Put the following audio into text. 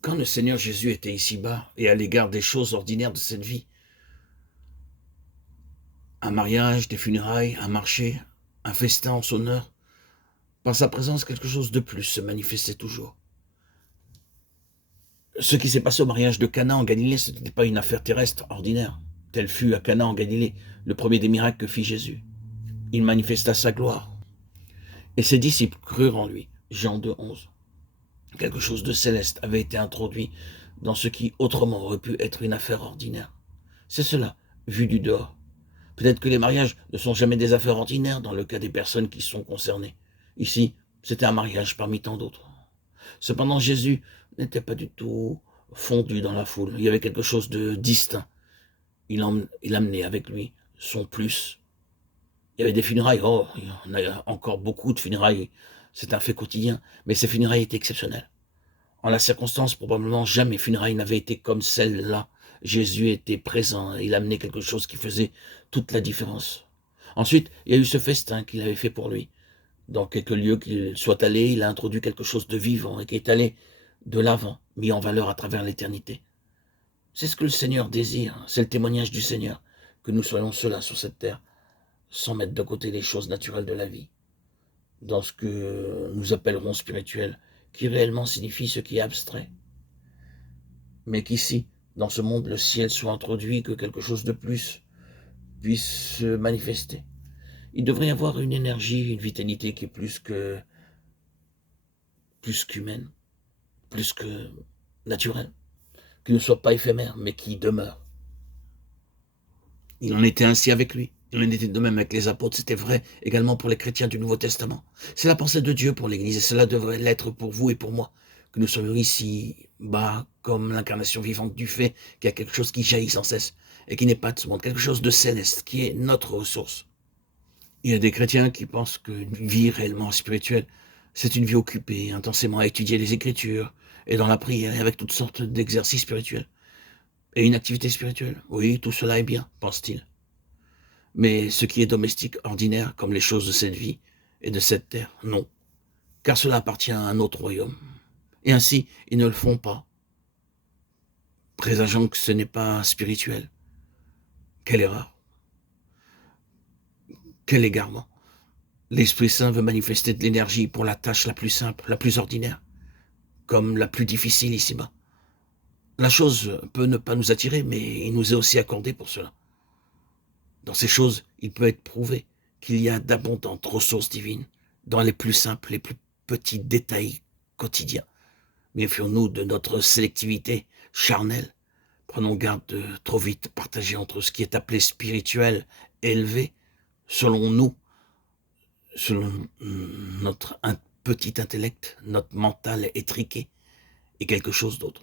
Quand le Seigneur Jésus était ici-bas et à l'égard des choses ordinaires de cette vie, un mariage, des funérailles, un marché, un festin en son honneur, par sa présence, quelque chose de plus se manifestait toujours. Ce qui s'est passé au mariage de Cana en Galilée, ce n'était pas une affaire terrestre ordinaire. Tel fut à Cana en Galilée le premier des miracles que fit Jésus. Il manifesta sa gloire. Et ses disciples crurent en lui. Jean 2,11. Quelque chose de céleste avait été introduit dans ce qui autrement aurait pu être une affaire ordinaire. C'est cela, vu du dehors. Peut-être que les mariages ne sont jamais des affaires ordinaires dans le cas des personnes qui sont concernées. Ici, c'était un mariage parmi tant d'autres. Cependant, Jésus n'était pas du tout fondu dans la foule. Il y avait quelque chose de distinct. Il amenait avec lui son plus. Il y avait des funérailles. Oh, il y en a encore beaucoup de funérailles. C'est un fait quotidien. Mais ces funérailles étaient exceptionnelles. En la circonstance, probablement jamais funérailles n'avaient été comme celle-là. Jésus était présent. Il amenait quelque chose qui faisait toute la différence. Ensuite, il y a eu ce festin qu'il avait fait pour lui. Dans quelques lieux qu'il soit allé, il a introduit quelque chose de vivant et qui est allé de l'avant, mis en valeur à travers l'éternité. C'est ce que le Seigneur désire, c'est le témoignage du Seigneur, que nous soyons ceux-là sur cette terre, sans mettre de côté les choses naturelles de la vie, dans ce que nous appellerons spirituel, qui réellement signifie ce qui est abstrait, mais qu'ici, dans ce monde, le ciel soit introduit, que quelque chose de plus puisse se manifester. Il devrait y avoir une énergie, une vitalité qui est plus qu'humaine, plus que naturelle, qui ne soit pas éphémère, mais qui demeure. Il en était ainsi avec lui. Il en était de même avec les apôtres. C'était vrai également pour les chrétiens du Nouveau Testament. C'est la pensée de Dieu pour l'Église, et cela devrait l'être pour vous et pour moi, que nous soyons ici bas comme l'incarnation vivante du fait qu'il y a quelque chose qui jaillit sans cesse et qui n'est pas de ce monde, quelque chose de céleste qui est notre ressource. Il y a des chrétiens qui pensent qu'une vie réellement spirituelle, c'est une vie occupée intensément à étudier les Écritures et dans la prière et avec toutes sortes d'exercices spirituels. Et une activité spirituelle, oui, tout cela est bien, pense-t-il. Mais ce qui est domestique, ordinaire, comme les choses de cette vie et de cette terre, non. Car cela appartient à un autre royaume. Et ainsi, ils ne le font pas, présageant que ce n'est pas spirituel. Quelle erreur, quel égarement. L'Esprit Saint veut manifester de l'énergie pour la tâche la plus simple, la plus ordinaire, comme la plus difficile ici-bas. La chose peut ne pas nous attirer, mais il nous est aussi accordé pour cela. Dans ces choses, il peut être prouvé qu'il y a d'abondantes ressources divines dans les plus simples, les plus petits détails quotidiens. Méfions-nous de notre sélectivité charnelle. Prenons garde de trop vite partager entre ce qui est appelé spirituel, élevé, selon nous, selon notre petit intellect, notre mental étriqué, et quelque chose d'autre.